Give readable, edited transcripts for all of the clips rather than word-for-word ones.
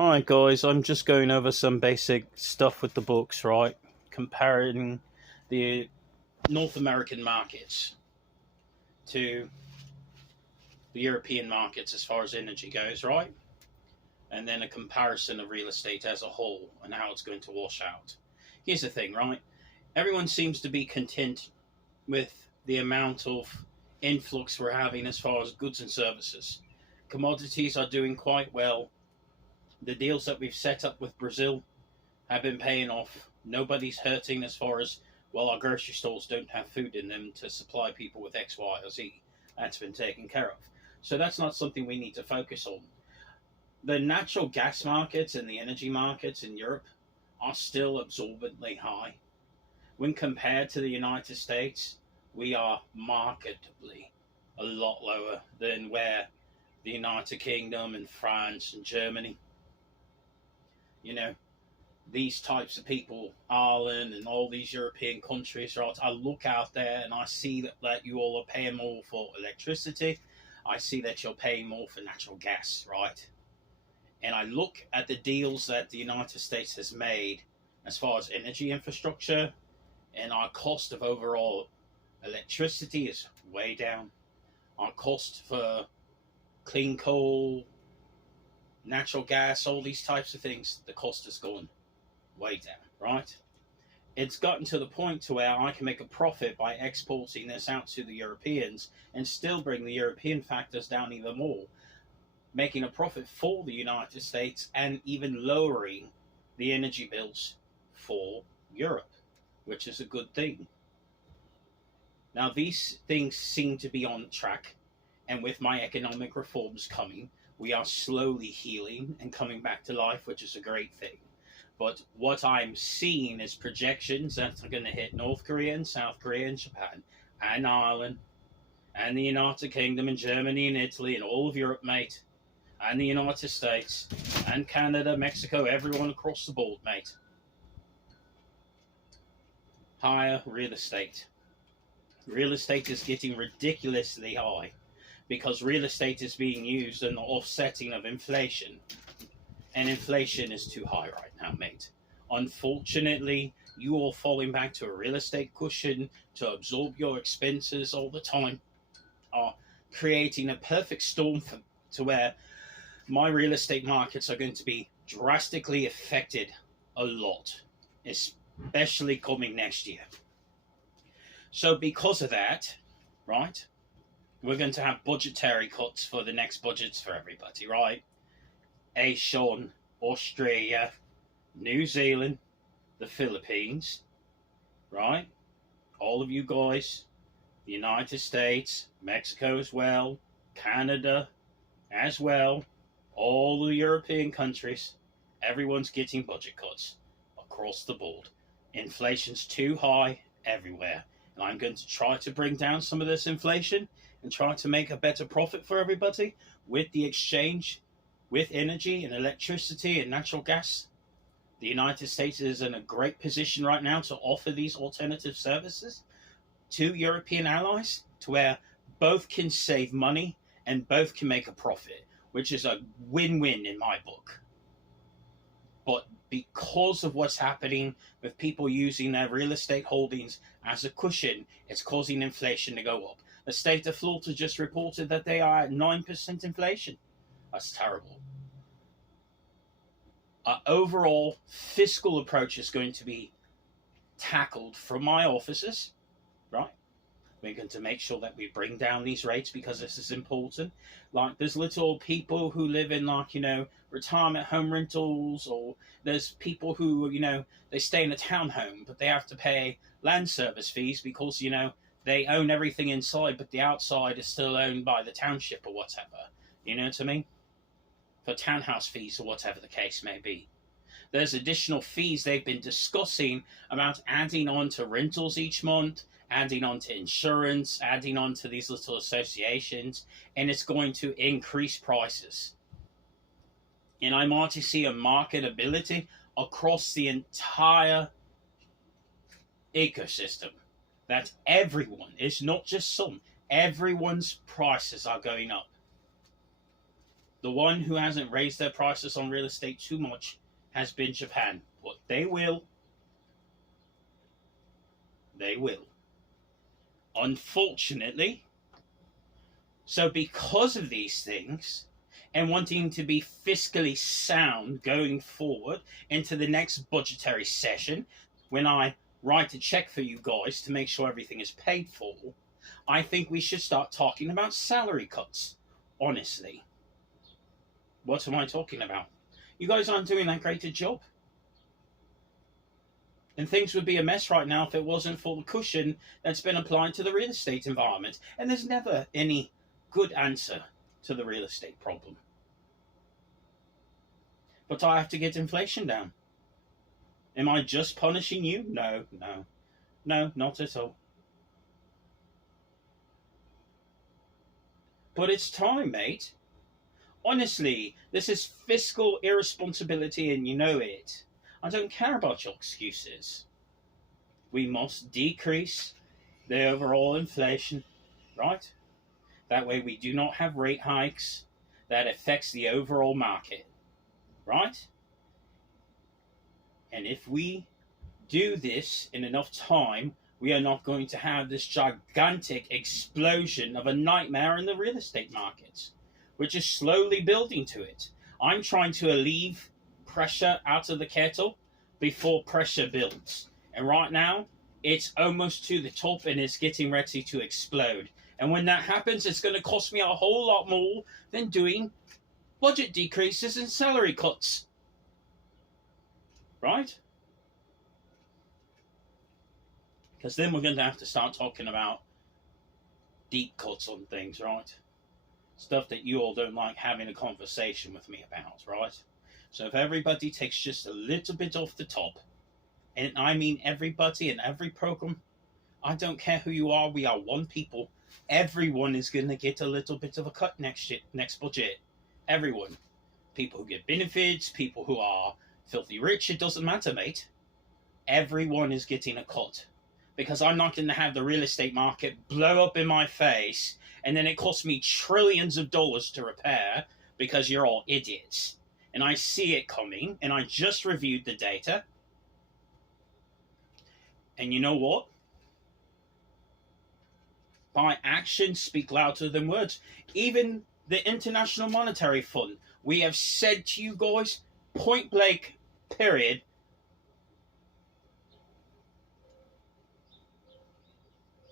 Alright guys, I'm just going over some basic stuff with the books, right? Comparing the North American markets to the European markets as far as energy goes, right? And then a comparison of real estate as a whole and how it's going to wash out. Here's the thing, right? Everyone seems to be content with the amount of influx we're having as far as goods and services. Commodities are doing quite well. The deals that we've set up with Brazil have been paying off. Nobody's hurting as far as, well, our grocery stores don't have food in them to supply people with X, Y, or Z. That's been taken care of. So that's not something we need to focus on. The natural gas markets and the energy markets in Europe are still absorbently high. When compared to the United States, we are markedly a lot lower than where the United Kingdom and France and Germany, you know, these types of people, Ireland and all these European countries, right? I look out there and I see that you all are paying more for electricity. I see that you're paying more for natural gas, right? And I look at the deals that the United States has made as far as energy infrastructure, and our cost of overall electricity is way down. Our cost for clean coal, natural gas, all these types of things, the cost has gone way down, right? It's gotten to the point to where I can make a profit by exporting this out to the Europeans and still bring the European factors down even more, making a profit for the United States and even lowering the energy bills for Europe, which is a good thing. Now, these things seem to be on track, and with my economic reforms coming, we are slowly healing and coming back to life, which is a great thing. But what I'm seeing is projections that are going to hit North Korea and South Korea and Japan and Ireland and the United Kingdom and Germany and Italy and all of Europe, mate, and the United States and Canada, Mexico, everyone across the board, mate. Higher real estate. Real estate is getting ridiculously high because real estate is being used in the offsetting of inflation. And inflation is too high right now, mate. Unfortunately, you all falling back to a real estate cushion to absorb your expenses all the time are creating a perfect storm to where my real estate markets are going to be drastically affected a lot, especially coming next year. So because of that, right, we're going to have budgetary cuts for the next budgets for everybody, right? Asian, Australia, New Zealand, the Philippines, right? All of you guys, the United States, Mexico as well, Canada as well, all the European countries, everyone's getting budget cuts across the board. Inflation's too high everywhere. And I'm going to try to bring down some of this inflation and try to make a better profit for everybody with the exchange with energy and electricity and natural gas. The United States is in a great position right now to offer these alternative services to European allies to where both can save money and both can make a profit, which is a win-win in my book. But because of what's happening with people using their real estate holdings as a cushion, it's causing inflation to go up. The state of Florida just reported that they are at 9% inflation. That's terrible. Our overall fiscal approach is going to be tackled from my offices, right? We're going to make sure that we bring down these rates because this is important. Like, there's little people who live in, like, retirement home rentals, or there's people who, they stay in a townhome, but they have to pay land service fees because, they own everything inside, but the outside is still owned by the township or whatever. You know what I mean? For townhouse fees or whatever the case may be. There's additional fees they've been discussing about adding on to rentals each month, adding on to insurance, adding on to these little associations, and it's going to increase prices. And I might see a marketability across the entire ecosystem that everyone, it's not just some, everyone's prices are going up. The one who hasn't raised their prices on real estate too much has been Japan. But they will. They will. Unfortunately. So because of these things, and wanting to be fiscally sound going forward into the next budgetary session, when I write a check for you guys to make sure everything is paid for, I think we should start talking about salary cuts. Honestly. What am I talking about? You guys aren't doing that great a job. And things would be a mess right now if it wasn't for the cushion that's been applied to the real estate environment. And there's never any good answer to the real estate problem. But I have to get inflation down. Am I just punishing you? No, not at all. But it's time, mate. Honestly, this is fiscal irresponsibility and you know it. I don't care about your excuses. We must decrease the overall inflation, right? That way we do not have rate hikes that affects the overall market, right? And if we do this in enough time, we are not going to have this gigantic explosion of a nightmare in the real estate markets. We're just slowly building to it. I'm trying to alleviate pressure out of the kettle before pressure builds. And right now, it's almost to the top and it's getting ready to explode. And when that happens, it's going to cost me a whole lot more than doing budget decreases and salary cuts. Right? Because then we're going to have to start talking about deep cuts on things, right? Stuff that you all don't like having a conversation with me about, right? So if everybody takes just a little bit off the top, and I mean everybody in every program, I don't care who you are, we are one people. Everyone is going to get a little bit of a cut next budget. Everyone. People who get benefits, people who are filthy rich, it doesn't matter, mate. Everyone is getting a cut. Because I'm not going to have the real estate market blow up in my face and then it costs me trillions of dollars to repair because you're all idiots. And I see it coming, and I just reviewed the data. And you know what? By actions speak louder than words. Even the International Monetary Fund, we have said to you guys, point blank, period,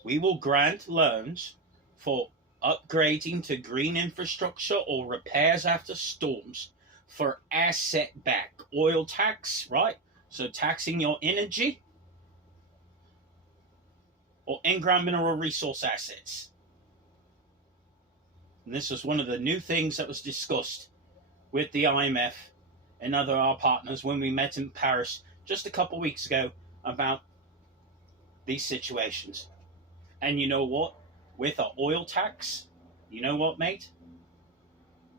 we will grant loans for upgrading to green infrastructure or repairs after storms for asset-backed oil tax, right? So taxing your energy or in-ground mineral resource assets. And this was one of the new things that was discussed with the IMF and other our partners when we met in Paris just a couple of weeks ago about these situations. And you know what? With an oil tax, you know what, mate?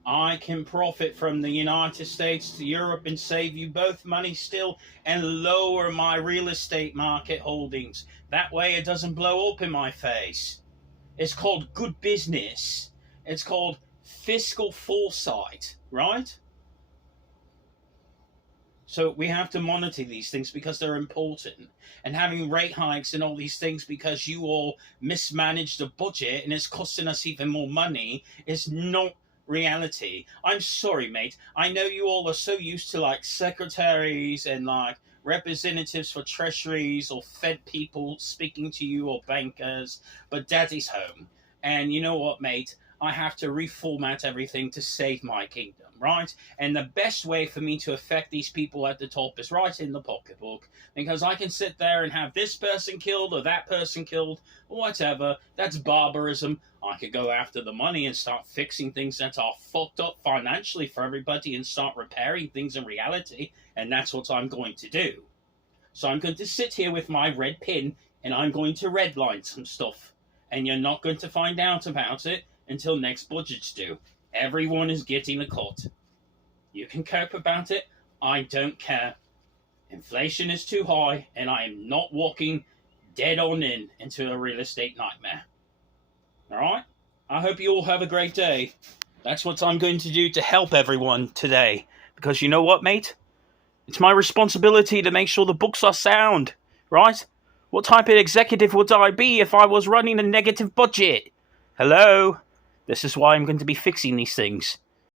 I can profit from the United States to Europe and save you both money still and lower my real estate market holdings. That way it doesn't blow up in my face. It's called good business. It's called fiscal foresight, right? So we have to monitor these things because they're important. And having rate hikes and all these things because you all mismanaged the budget and it's costing us even more money is not reality. I'm sorry, mate. I know you all are so used to like secretaries and like representatives for treasuries or Fed people speaking to you or bankers, but daddy's home. And you know what, mate? I have to reformat everything to save my kingdom, right? And the best way for me to affect these people at the top is right in the pocketbook, because I can sit there and have this person killed or that person killed or whatever. That's barbarism. I could go after the money and start fixing things that are fucked up financially for everybody and start repairing things in reality, and that's what I'm going to do. So I'm going to sit here with my red pen and I'm going to redline some stuff, and you're not going to find out about it until next budget's due. Everyone is getting a cut. You can cope about it. I don't care. Inflation is too high, and I am not walking dead on into a real estate nightmare. All right? I hope you all have a great day. That's what I'm going to do to help everyone today. Because you know what, mate? It's my responsibility to make sure the books are sound, right? What type of executive would I be if I was running a negative budget? Hello? This is why I'm going to be fixing these things.